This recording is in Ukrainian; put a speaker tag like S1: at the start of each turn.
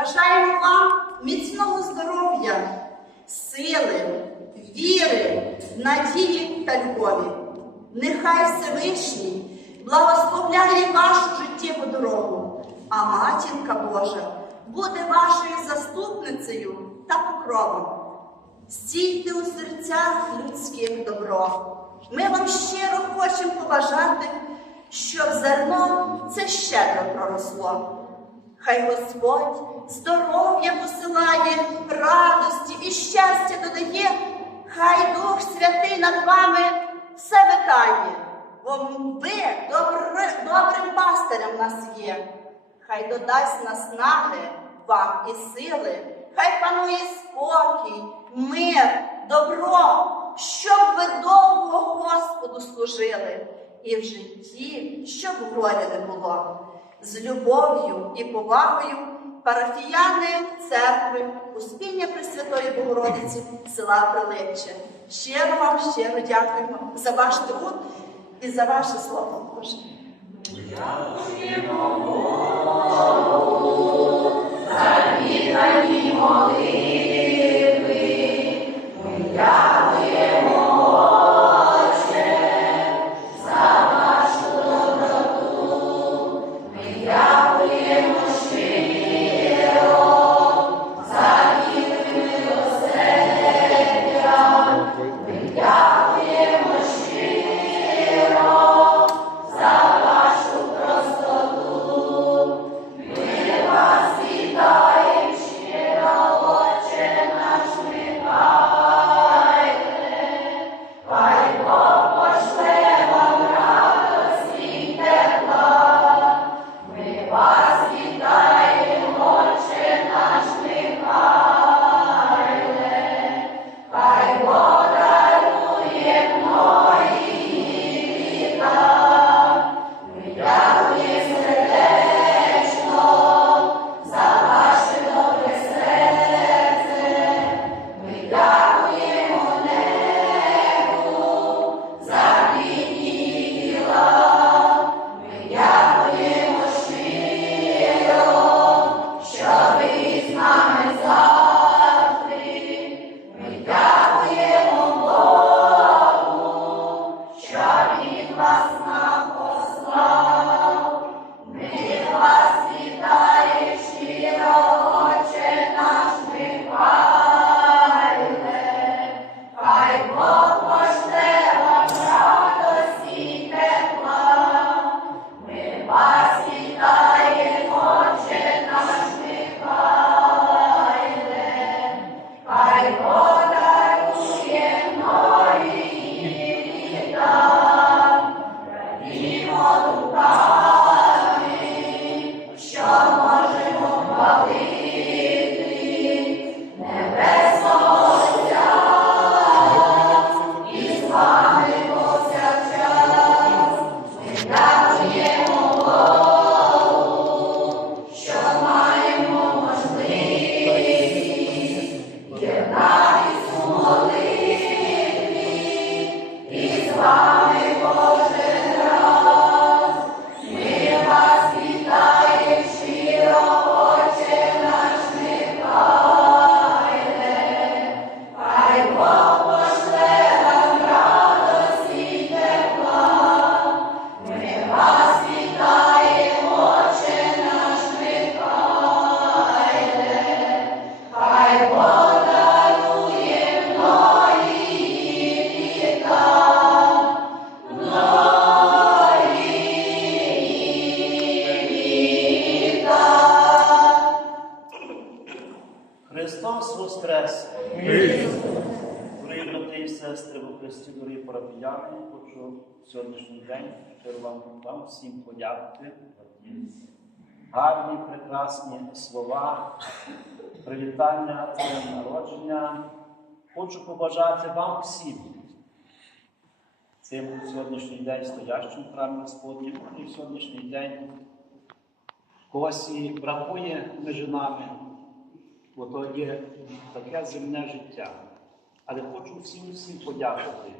S1: Бажаємо вам міцного здоров'я, сили, віри, надії та любові. Нехай Всевишній благословляє вашу життєву дорогу, а матінка Божа буде вашою заступницею та покровом. Стійте у серцях людських добро. Ми вам щиро хочемо побажати, щоб зерно це щедро проросло. Хай Господь здоров'я посилає, радості і щастя додає, хай Дух Святий над вами все витає, бо ви добри, добрим пастирем нас є. Хай додасть наснаги вам і сили, хай панує спокій, мир, добро, щоб ви довго Господу служили, і в житті, щоб горя не було. З любов'ю і повагою парафіяни церкви Успіння Пресвятої Богородиці села Прилипче. Щиро вам щиро дякуємо за ваш труд і за ваше слово Боже. Pai nosso.
S2: Христос Воскрес! Дорогі брати і сестри, в Христі, дорогі парафіяни, хочу сьогоднішній день щиро вам, вам всім подякувати гарні, прекрасні слова, привітання з народження. Хочу побажати вам всім цим сьогоднішній день стоящим храмі Господнім, і сьогоднішній день когось бракує між нами бо то є таке земне життя. Але хочу всім всім подякувати